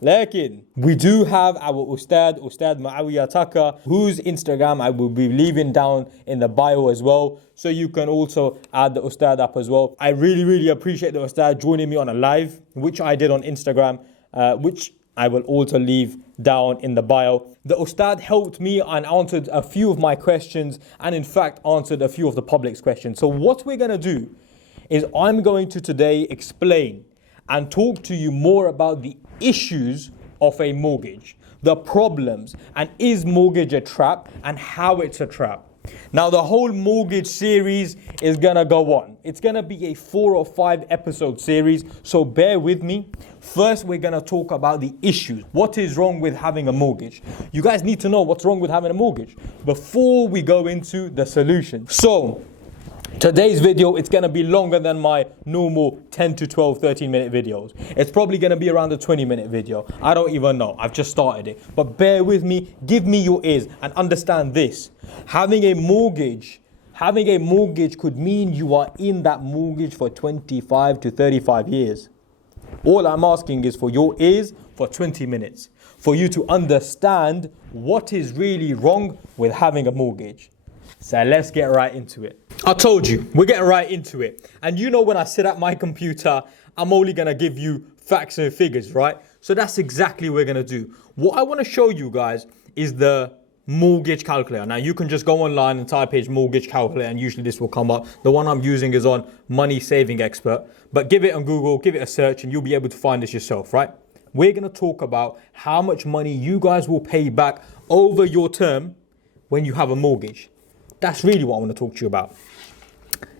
Lakin, we do have our Ustad Muawiyah Taka, whose Instagram I will be leaving down in the bio as well. So you can also add the Ustad up as well. I really appreciate the Ustad joining me on a live, which I did on Instagram, which I will also leave down in the bio. The Ustad helped me and answered a few of my questions, and in fact answered a few of the public's questions. So what we're going to do is I'm going to today explain and talk to you more about the issues of a mortgage, the problems, and is mortgage a trap and how it's a trap. Now the whole mortgage series is gonna go on. It's gonna be a 4 or 5 episode series, so bear with me. First, we're gonna talk about the issues. What is wrong with having a mortgage? You guys need to know what's wrong with having a mortgage before we go into the solution. So today's video, it's going to be longer than my normal 10 to 12, 13-minute videos. It's probably going to be around a 20-minute video. I don't even know. I've just started it. But bear with me, give me your ears and understand this. Having a mortgage could mean you are in that mortgage for 25 to 35 years. All I'm asking is for your ears for 20 minutes, for you to understand what is really wrong with having a mortgage. So let's get right into it. I told you, we're getting right into it. And you know when I sit at my computer, I'm only going to give you facts and figures, right? So that's exactly what we're going to do. What I want to show you guys is the mortgage calculator. Now you can just go online and type in mortgage calculator and usually this will come up. The one I'm using is on Money Saving Expert. But give it on Google, give it a search and you'll be able to find this yourself, right? We're going to talk about how much money you guys will pay back over your term when you have a mortgage. That's really what I want to talk to you about.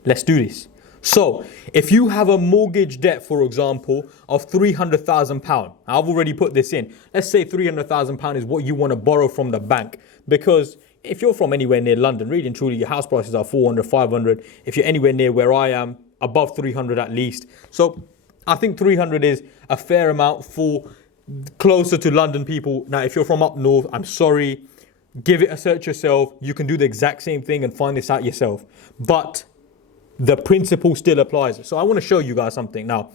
Let's do this. So, if you have a mortgage debt, for example, of £300,000, I've already put this in. Let's say £300,000 is what you want to borrow from the bank. Because if you're from anywhere near London, really and truly, your house prices are 400, 500. If you're anywhere near where I am, above 300 at least. So, I think 300 is a fair amount for closer to London people. Now, if you're from up north, I'm sorry. Give it a search yourself. You can do the exact same thing and find this out yourself. But the principle still applies. So I want to show you guys something. Now,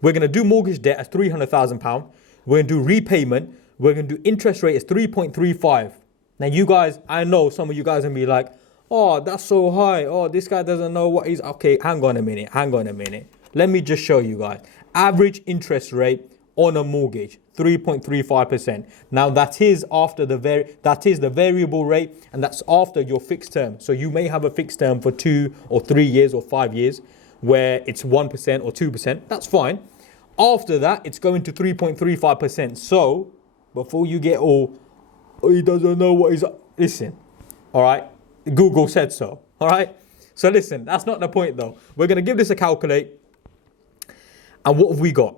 we're going to do mortgage debt as £300,000. We're going to do repayment. We're going to do interest rate as 3.35. Now, you guys, I know some of you guys are going to be like, oh, that's so high. Oh, this guy doesn't know what he's... Okay, hang on a minute. Let me just show you guys. Average interest rate on a mortgage, 3.35%. Now that is the variable rate, and that's after your fixed term. So you may have a fixed term for 2 or 3 years or 5 years where it's 1% or 2%. That's fine. After that, it's going to 3.35%. So before you get all, oh, he doesn't know what he's... Listen, all right? Google said so, all right? So listen, that's not the point though. We're going to give this a calculate. And what have we got?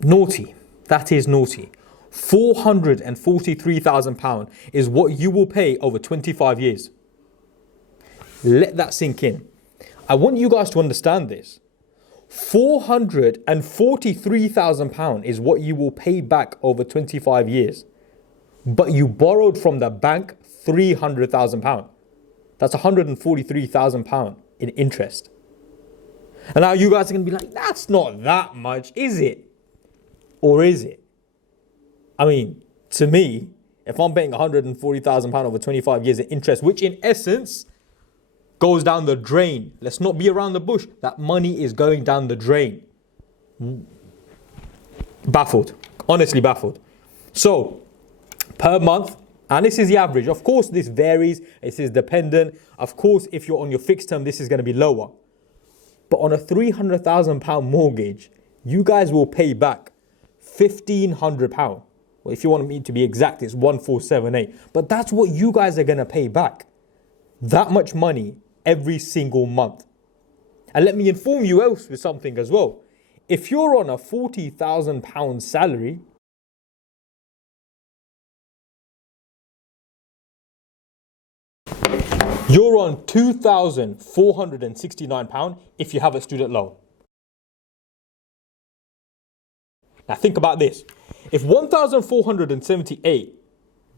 Naughty. That is naughty. £443,000 is what you will pay over 25 years. Let that sink in. I want you guys to understand this. £443,000 is what you will pay back over 25 years. But you borrowed from the bank £300,000. That's £143,000 in interest. And now you guys are going to be like, that's not that much, is it? Or is it? I mean, to me, if I'm paying £140,000 over 25 years in interest, which in essence goes down the drain. Let's not be around the bush. That money is going down the drain. Baffled. Honestly baffled. So, per month, and this is the average. Of course, this varies. This is dependent. Of course, if you're on your fixed term, this is going to be lower. But on a £300,000 mortgage, you guys will pay back £1,500. Well, if you want me to be exact, it's 1,478. But that's what you guys are going to pay back. That much money every single month. And let me inform you else with something as well. If you're on a £40,000 salary, you're on £2,469 if you have a student loan. Now think about this. If 1,478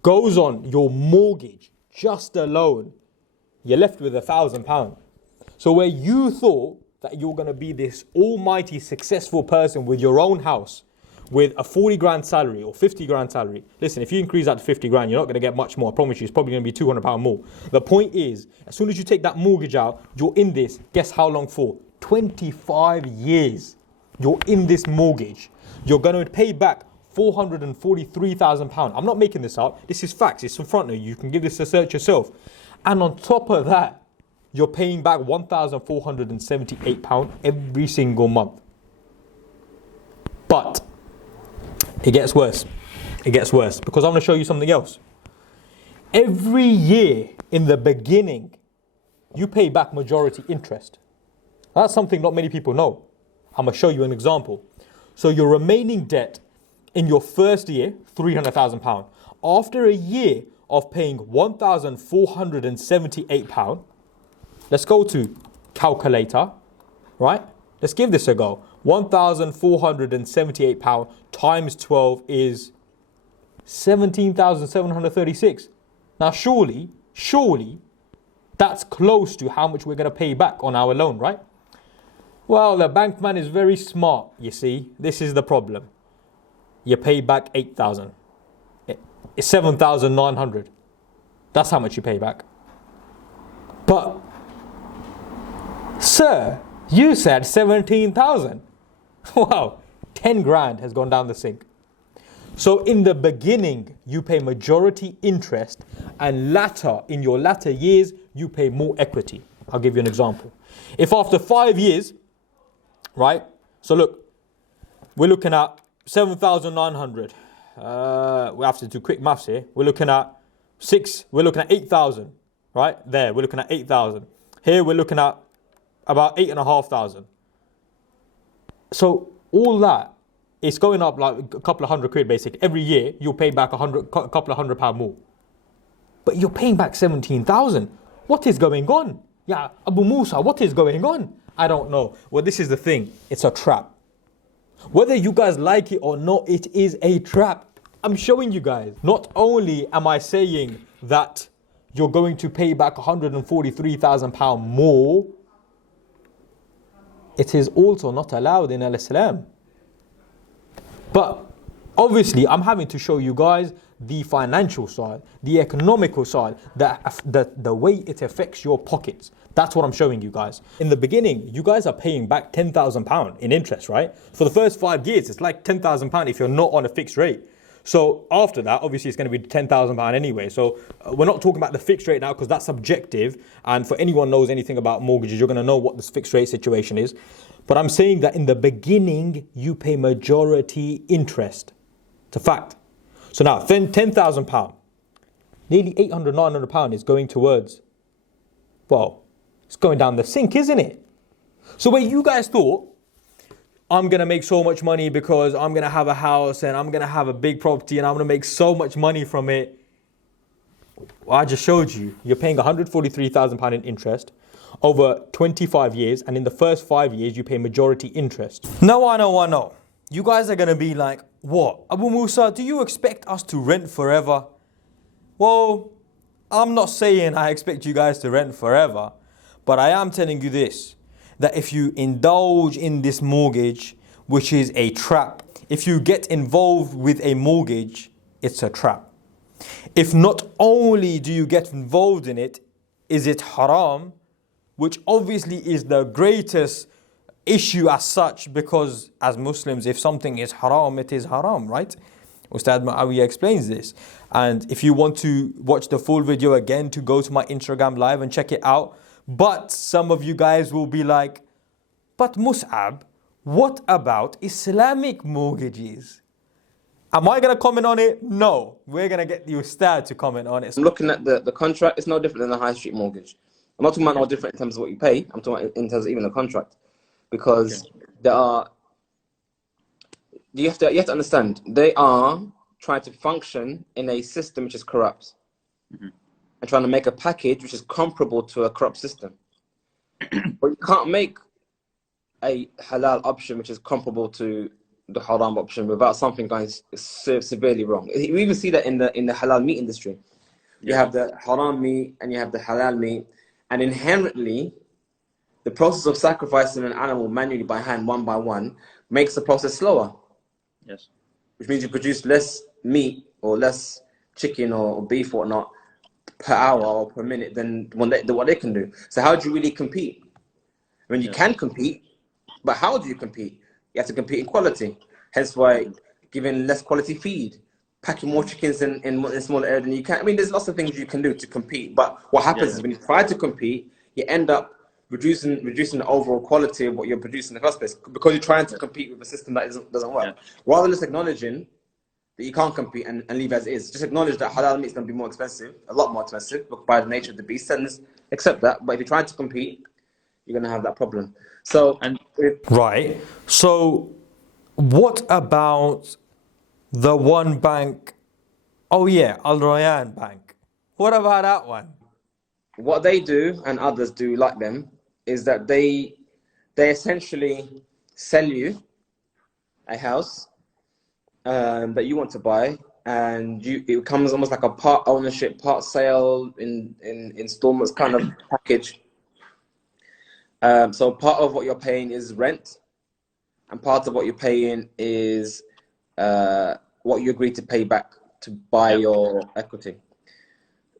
goes on your mortgage, just a loan, you're left with £1,000. So where you thought that you're going to be this almighty successful person with your own house, with a 40 grand salary or 50 grand salary. Listen, if you increase that to 50 grand, you're not going to get much more. I promise you, it's probably going to be £200 more. The point is, as soon as you take that mortgage out, you're in this, guess how long for? 25 years. You're in this mortgage. You're going to pay back £443,000. I'm not making this up. This is facts. It's in front of you. You can give this a search yourself. And on top of that, you're paying back £1,478 every single month. But it gets worse. It gets worse because I'm going to show you something else. Every year in the beginning, you pay back majority interest. That's something not many people know. I'm going to show you an example. So your remaining debt in your first year, £300,000. After a year of paying £1,478, let's go to calculator, right? Let's give this a go. £1,478 times 12 is 17,736. Now surely, that's close to how much we're going to pay back on our loan, right? Well, the bank man is very smart, you see. This is the problem. You pay back 8,000. It's 7,900. That's how much you pay back. But, sir, you said 17,000. Wow, 10 grand has gone down the sink. So in the beginning, you pay majority interest, and in your latter years, you pay more equity. I'll give you an example. If after 5 years, right? So look, we're looking at 7,900. We have to do quick maths here. We're looking at 8,000, right? There, we're looking at 8,000. Here, we're looking at about 8,500. So all that is going up like a couple of £100 basically. Every year, you'll pay back a couple of £100 more. But you're paying back 17,000. What is going on? Yeah, Abu Musa, what is going on? I don't know. Well, this is the thing. It's a trap. Whether you guys like it or not, it is a trap. I'm showing you guys. Not only am I saying that you're going to pay back £143,000 more, it is also not allowed in Islam. But obviously, I'm having to show you guys the financial side, the economical side, the way it affects your pockets. That's what I'm showing you guys. In the beginning, you guys are paying back £10,000 in interest, right? For the first 5 years, it's like £10,000 if you're not on a fixed rate. So after that, obviously, it's going to be £10,000 anyway. So we're not talking about the fixed rate now because that's subjective. And for anyone knows anything about mortgages, you're going to know what this fixed rate situation is. But I'm saying that in the beginning, you pay majority interest. It's a fact. So now, then £10,000, nearly £800, £900 is going towards, well, it's going down the sink, isn't it? So where you guys thought, I'm going to make so much money because I'm going to have a house and I'm going to have a big property and I'm going to make so much money from it. Well, I just showed you. You're paying £143,000 in interest over 25 years. And in the first 5 years, you pay majority interest. Now, I know. You guys are going to be like, what? Abu Musa, do you expect us to rent forever? Well, I'm not saying I expect you guys to rent forever. But I am telling you this, that if you indulge in this mortgage, which is a trap, if you get involved with a mortgage, it's a trap. If not only do you get involved in it, is it haram, which obviously is the greatest issue as such, because as Muslims, if something is haram, it is haram, right? Ustad Muawiyah explains this. And if you want to watch the full video again, to go to my Instagram live and check it out. But some of you guys will be like, but Mus'ab, what about Islamic mortgages? Am I going to comment on it? No. We're going to get the Ustad to comment on it. I'm looking at the contract. It's no different than a high street mortgage. I'm not talking about no different in terms of what you pay. I'm talking about in terms of even the contract. Because you have to understand, they are trying to function in a system which is corrupt. And trying to make a package which is comparable to a corrupt system. But you can't make a halal option which is comparable to the haram option without something going severely wrong. We even see that in the halal meat industry. You have the haram meat and you have the halal meat, and inherently the the process of sacrificing an animal manually by hand, one by one, makes the process slower. Yes. Which means you produce less meat or less chicken or beef or whatnot per hour or per minute than what they can do. So how do you really compete? I mean, you can compete, but how do you compete? You have to compete in quality. Hence why giving less quality feed, packing more chickens in a smaller area than you can. I mean, there's lots of things you can do to compete. But what happens is when you try to compete, you end up reducing the overall quality of what you're producing in the first place because you're trying to compete with a system that doesn't work. Rather than just acknowledging that you can't compete and leave as is, just acknowledge that halal meat is going to be more expensive, a lot more expensive by the nature of the beast, and accept that. But if you're trying to compete, you're going to have that problem. Right. So what about the one bank? Oh yeah, Al Rayan Bank. What about that one? What they do, and others do like them, is that they essentially sell you a house that you want to buy, and it comes almost like a part ownership, part sale in installments kind of package. So part of what you're paying is rent, and part of what you're paying is what you agree to pay back to buy your equity.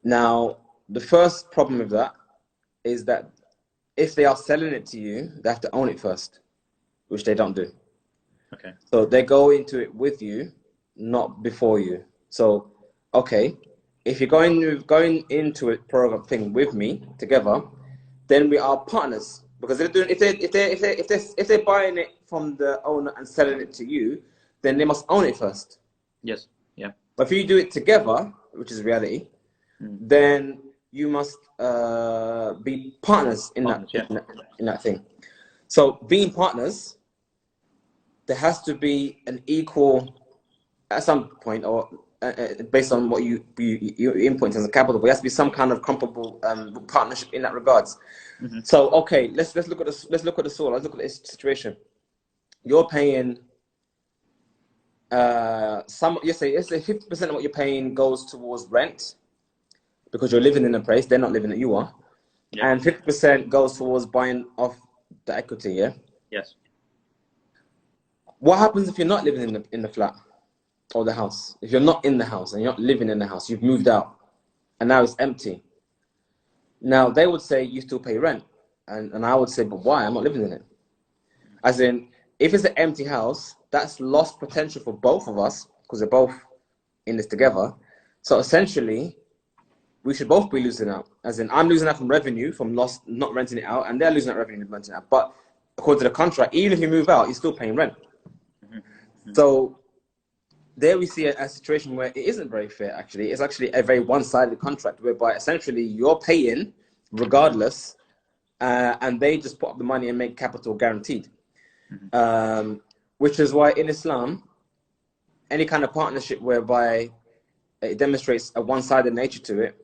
Now, the first problem with that is that if they are selling it to you, they have to own it first, which they don't do. Okay. So they go into it with you, not before you. So, okay, if you're going into a program thing with me together, then we are partners. Because if they're buying it from the owner and selling it to you, then they must own it first. Yes. Yeah. But if you do it together, which is reality, then you must be partners in that thing. So being partners, there has to be an equal at some point, or based on what you input in terms of capital, but there has to be some kind of comparable partnership in that regards. So okay, let's look at this. Let's look at the soil. Let's look at this situation. You're paying let's say 50% of what you're paying goes towards rent because you're living in a place they're not living, that you are, and 50% goes towards buying off the equity. Yeah. Yes. What happens if you're not living in the flat or the house? If you're not in the house and you're not living in the house, you've moved out, and now it's empty. Now they would say you still pay rent, and I would say, but why? I'm not living in it. As in, if it's an empty house, that's lost potential for both of us because they're both in this together. So essentially, we should both be losing out. As in, I'm losing out from revenue from not renting it out, and they're losing out revenue from renting it out. But according to the contract, even if you move out, you're still paying rent. So there we see a situation where it isn't very fair, actually. It's actually a very one-sided contract whereby essentially you're paying regardless, and they just put up the money and make capital guaranteed. Which is why in Islam, any kind of partnership whereby it demonstrates a one-sided nature to it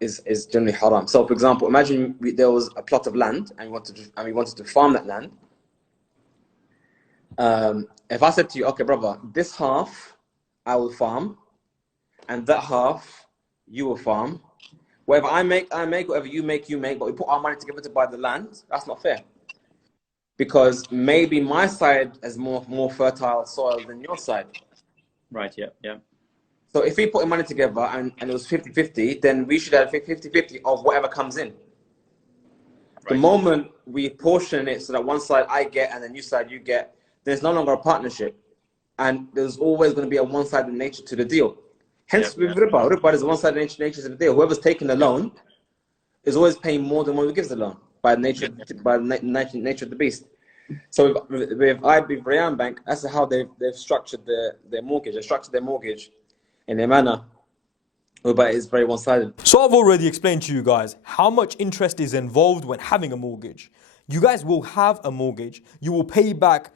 is generally haram. So for example, imagine there was a plot of land and we wanted to farm that land. If I said to you, okay, brother, this half I will farm, and that half you will farm. Whatever I make, whatever you make, but we put our money together to buy the land, that's not fair. Because maybe my side has more fertile soil than your side. Right, yeah. So if we put money together and it was 50-50, then we should have 50-50 of whatever comes in. The moment we portion it so that one side I get and the new side you get, there's no longer a partnership, and there's always going to be a one-sided nature to the deal. Hence, with riba is a one-sided nature to the deal. Whoever's taking the loan is always paying more than whoever gives the loan by the nature of the beast. So with Rayan Bank, that's how they've structured their mortgage. They structured their mortgage in a manner whereby it's very one-sided. So I've already explained to you guys how much interest is involved when having a mortgage. You guys will have a mortgage. You will pay back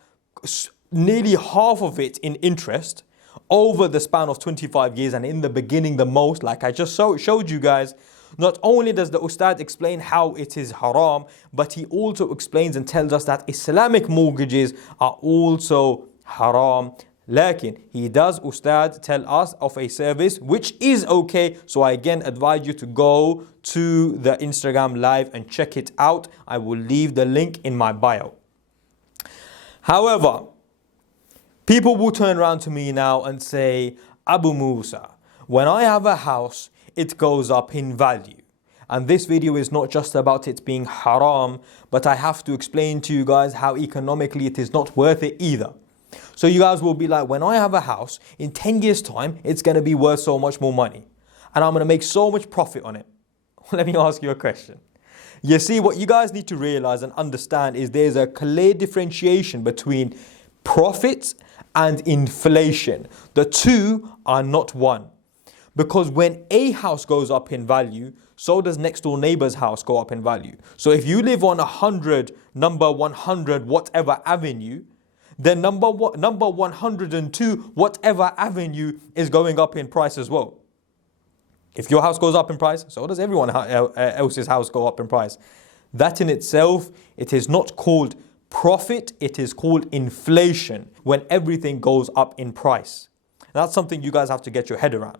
nearly half of it in interest over the span of 25 years, and in the beginning the most, like I just showed you guys. Not only does the Ustad explain how it is haram, but he also explains and tells us that Islamic mortgages are also haram Lakin, he does, Ustad, tell us of a service which is okay. So I again advise you to go to the Instagram live and check it out. I will leave the link in my bio. However, people will turn around to me now and say, Abu Musa, when I have a house, it goes up in value. And this video is not just about it being haram, but I have to explain to you guys how economically it is not worth it either. So you guys will be like, when I have a house, in 10 years time, it's going to be worth so much more money. And I'm going to make so much profit on it. Let me ask you a question. You see, what you guys need to realize and understand is there's a clear differentiation between profits and inflation. The two are not one. Because when a house goes up in value, so does next door neighbor's house go up in value. So if you live on number 100 whatever avenue, then number 102 whatever avenue is going up in price as well. If your house goes up in price, so does everyone else's house go up in price. That in itself, it is not called profit, it is called inflation when everything goes up in price. That's something you guys have to get your head around.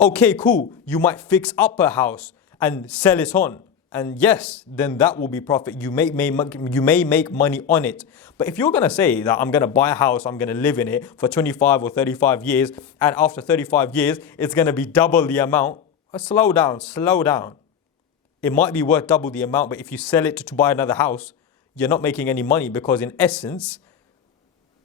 Okay, cool. You might fix up a house and sell it on. And yes, then that will be profit. You may make money on it. But if you're going to say that I'm going to buy a house, I'm going to live in it for 25 or 35 years, and after 35 years, it's going to be double the amount, slow down, slow down. It might be worth double the amount, but if you sell it to buy another house, you're not making any money because in essence,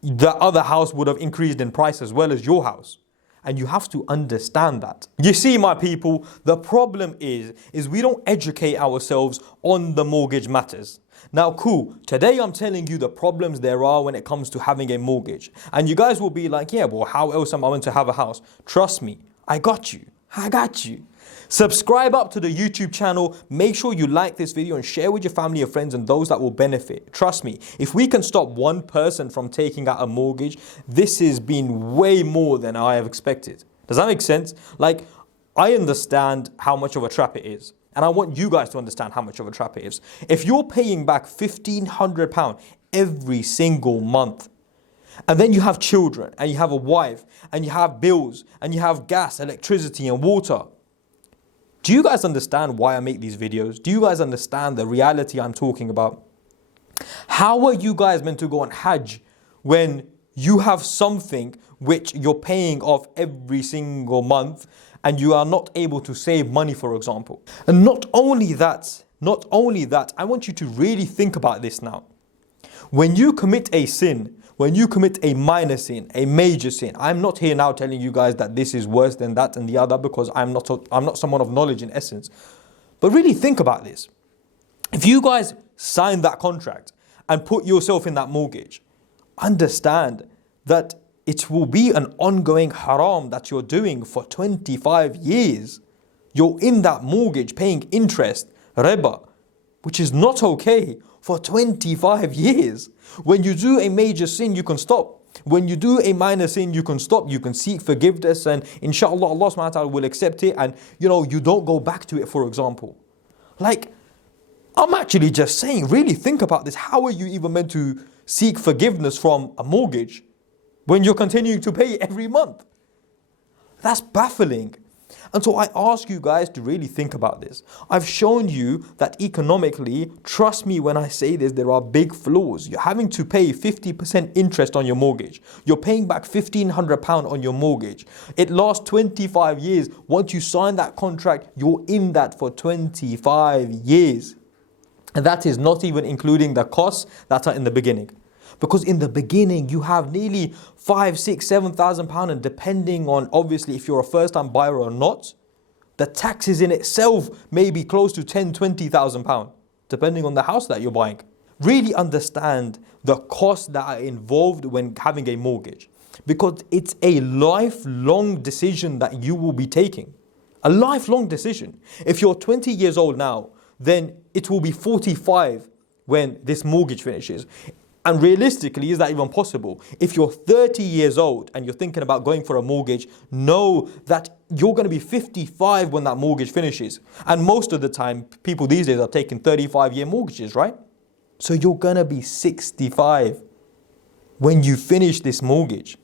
the other house would have increased in price as well as your house. And you have to understand that. You see, my people, the problem is we don't educate ourselves on the mortgage matters. Now, cool, today I'm telling you the problems there are when it comes to having a mortgage. And you guys will be like, yeah, well, how else am I going to have a house? Trust me, I got you. I got you. Subscribe up to the YouTube channel. Make sure you like this video and share with your family and friends and those that will benefit. Trust me, if we can stop one person from taking out a mortgage, this has been way more than I have expected. Does that make sense? Like, I understand how much of a trap it is. And I want you guys to understand how much of a trap it is. If you're paying back £1,500 every single month, and then you have children, and you have a wife, and you have bills, and you have gas, electricity, and water. Do you guys understand why I make these videos? Do you guys understand the reality I'm talking about? How are you guys meant to go on Hajj when you have something which you're paying off every single month and you are not able to save money, for example? And not only that, I want you to really think about this now. When you commit a sin, when you commit a minor sin, a major sin, I'm not here now telling you guys that this is worse than that and the other because I'm not someone of knowledge in essence. But really think about this. If you guys sign that contract and put yourself in that mortgage, understand that it will be an ongoing haram that you're doing for 25 years. You're in that mortgage paying interest, riba, which is not okay for 25 years. When you do a major sin, you can stop. When you do a minor sin, you can stop. You can seek forgiveness and inshallah, Allah subhanahu wa ta'ala will accept it and you don't go back to it, for example. Like, I'm actually just saying, really think about this. How are you even meant to seek forgiveness from a mortgage when you're continuing to pay every month? That's baffling. And so I ask you guys to really think about this. I've shown you that economically, trust me when I say this, there are big flaws. You're having to pay 50% interest on your mortgage. You're paying back £1,500 on your mortgage. It lasts 25 years. Once you sign that contract, you're in that for 25 years. And that is not even including the costs that are in the beginning. Because in the beginning, you have nearly £5,000, £6,000, £7,000, and depending on, obviously, if you're a first-time buyer or not, the taxes in itself may be close to £10,000, £20,000, depending on the house that you're buying. Really understand the costs that are involved when having a mortgage. Because it's a lifelong decision that you will be taking. A lifelong decision. If you're 20 years old now, then it will be 45 when this mortgage finishes. And realistically, is that even possible? If you're 30 years old and you're thinking about going for a mortgage, know that you're going to be 55 when that mortgage finishes. And most of the time, people these days are taking 35-year mortgages, right? So you're going to be 65 when you finish this mortgage.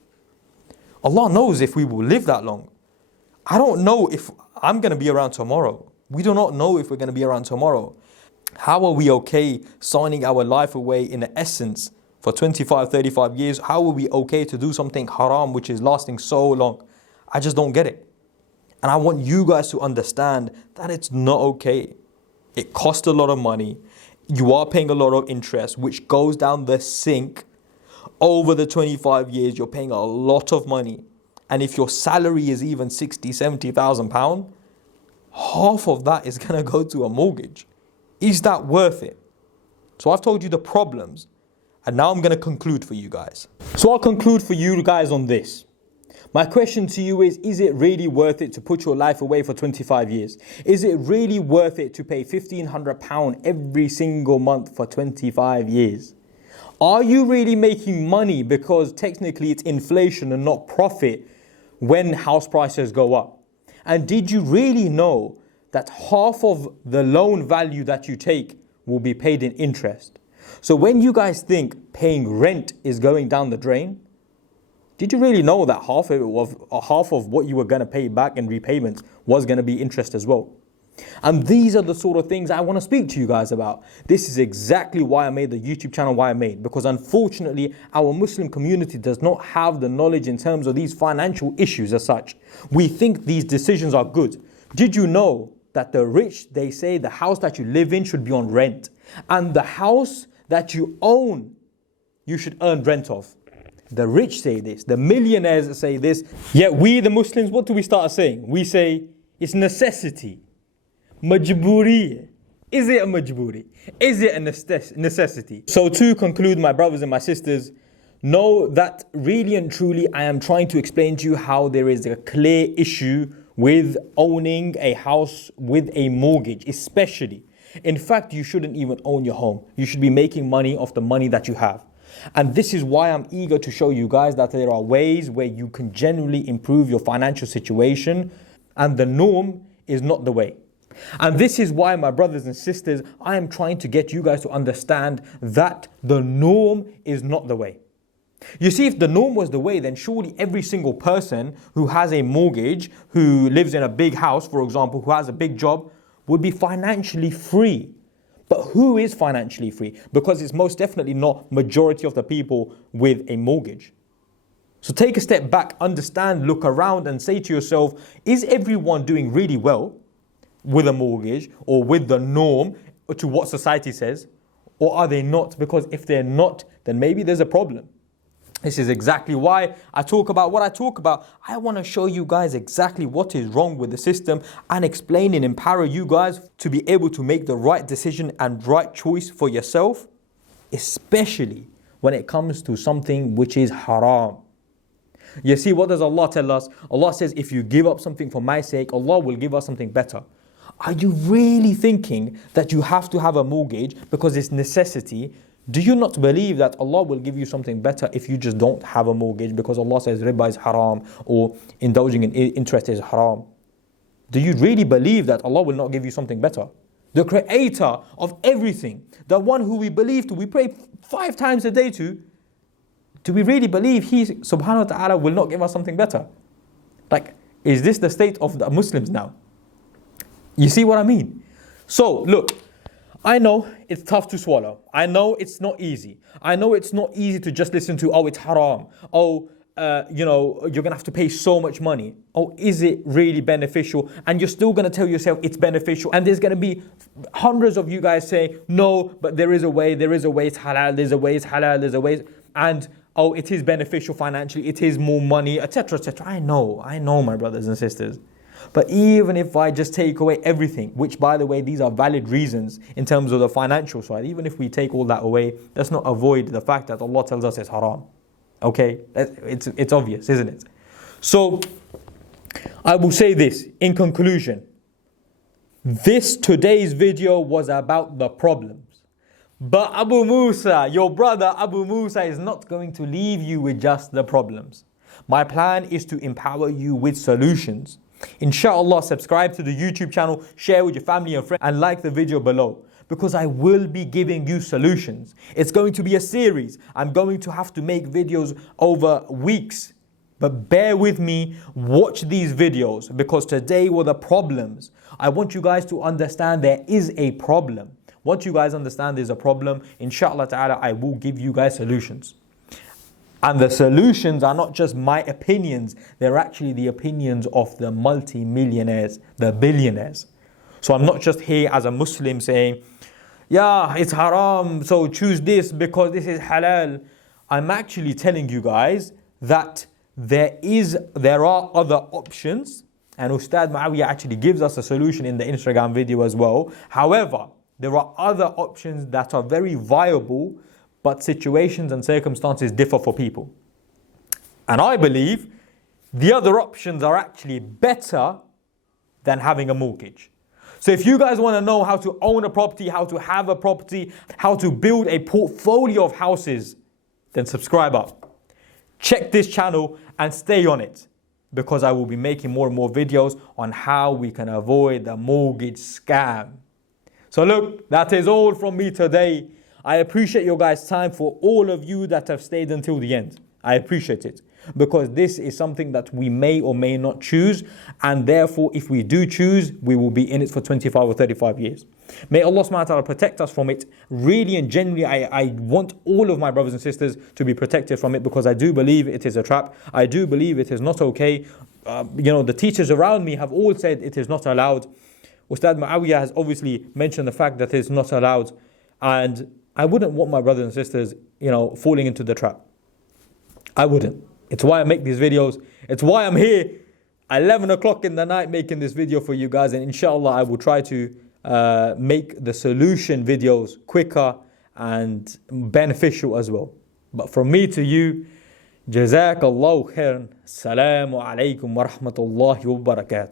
Allah knows if we will live that long. I don't know if I'm going to be around tomorrow. We do not know if we're going to be around tomorrow. How are we okay signing our life away in the essence for 25, 35 years? How are we okay to do something haram which is lasting so long? I just don't get it. And I want you guys to understand that it's not okay. It costs a lot of money. You are paying a lot of interest, which goes down the sink. Over the 25 years, you're paying a lot of money. And if your salary is even 60, 70,000 pounds, half of that is going to go to a mortgage. Is that worth it? So I've told you the problems, and now I'm going to conclude for you guys. So I'll conclude for you guys on this. My question to you is it really worth it to put your life away for 25 years? Is it really worth it to pay £1,500 every single month for 25 years? Are you really making money because technically it's inflation and not profit when house prices go up? And did you really know that half of the loan value that you take will be paid in interest? So when you guys think paying rent is going down the drain, did you really know that half of what you were going to pay back in repayments was going to be interest as well? And these are the sort of things I want to speak to you guys about. This is exactly why I made the YouTube channel, because unfortunately our Muslim community does not have the knowledge in terms of these financial issues as such. We think these decisions are good. Did you know that the rich, they say the house that you live in should be on rent, and the house that you own, you should earn rent of? The rich say this, the millionaires say this, yet we the Muslims, what do we start saying? We say it's necessity. Majburi. Is it a majburi? Is it a necessity? So to conclude, my brothers and my sisters, know that really and truly I am trying to explain to you how there is a clear issue with owning a house with a mortgage, especially. In fact, you shouldn't even own your home. You should be making money off the money that you have. And this is why I'm eager to show you guys that there are ways where you can genuinely improve your financial situation, and the norm is not the way. And this is why, my brothers and sisters, I am trying to get you guys to understand that the norm is not the way. You see, if the norm was the way, then surely every single person who has a mortgage, who lives in a big house, for example, who has a big job, would be financially free. But who is financially free? Because it's most definitely not majority of the people with a mortgage. So take a step back, understand, look around and say to yourself, is everyone doing really well with a mortgage or with the norm to what society says? Or are they not? Because if they're not, then maybe there's a problem. This is exactly why I talk about what I talk about. I want to show you guys exactly what is wrong with the system and explain and empower you guys to be able to make the right decision and right choice for yourself, especially when it comes to something which is haram. You see, what does Allah tell us? Allah says, if you give up something for my sake, Allah will give us something better. Are you really thinking that you have to have a mortgage because it's necessity? Do you not believe that Allah will give you something better if you just don't have a mortgage, because Allah says riba is haram or indulging in interest is haram? Do you really believe that Allah will not give you something better? The creator of everything, the one who we believe to, we pray 5 times a day to, do we really believe He subhanahu wa ta'ala will not give us something better? Like, is this the state of the Muslims now? You see what I mean? So look, I know it's tough to swallow. I know it's not easy. I know it's not easy to just listen to, oh, it's haram. Oh, you're going to have to pay so much money. Oh, is it really beneficial? And you're still going to tell yourself it's beneficial. And there's going to be hundreds of you guys saying, no, but there is a way, it's halal, there's a way, it's halal, there's a way. And, oh, it is beneficial financially, it is more money, etc., etc. I know, my brothers and sisters. But even if I just take away everything, which by the way, these are valid reasons in terms of the financial side, even if we take all that away, let's not avoid the fact that Allah tells us it's haram. Okay, it's obvious, isn't it? So I will say this in conclusion. Today's video was about the problems. But Abu Musa, your brother Abu Musa, is not going to leave you with just the problems. My plan is to empower you with solutions. Inshallah, subscribe to the YouTube channel, share with your family and friends, and like the video below, because I will be giving you solutions. It's going to be a series. I'm going to have to make videos over weeks But bear with me, watch these videos, because today were the problems. I want you guys to understand there is a problem. Once you guys understand there's a problem, inshallah ta'ala, I will give you guys solutions. And the solutions are not just my opinions, they're actually the opinions of the multi-millionaires, the billionaires. So I'm not just here as a Muslim saying, yeah, it's haram, so choose this because this is halal. I'm actually telling you guys that there are other options, and Ustad Muawiyah actually gives us a solution in the Instagram video as well. However, there are other options that are very viable, but situations and circumstances differ for people. And I believe the other options are actually better than having a mortgage. So if you guys want to know how to own a property, how to have a property, how to build a portfolio of houses, then subscribe up. Check this channel and stay on it, because I will be making more and more videos on how we can avoid the mortgage scam. So look, that is all from me today. I appreciate your guys' time. For all of you that have stayed until the end, I appreciate it, because this is something that we may or may not choose, and therefore if we do choose, we will be in it for 25 or 35 years. May Allah subhanahu wa ta'ala protect us from it. Really and genuinely, I want all of my brothers and sisters to be protected from it, because I do believe it is a trap. I do believe it is not okay. The teachers around me have all said it is not allowed. Ustad Muawiyah has obviously mentioned the fact that it's not allowed, and I wouldn't want my brothers and sisters, falling into the trap. I wouldn't. It's why I make these videos. It's why I'm here at 11 o'clock in the night making this video for you guys, and inshallah I will try to make the solution videos quicker and beneficial as well. But from me to you, Jazakallahu khairan. Assalamu alaikum wa rahmatullahi wa barakatuh.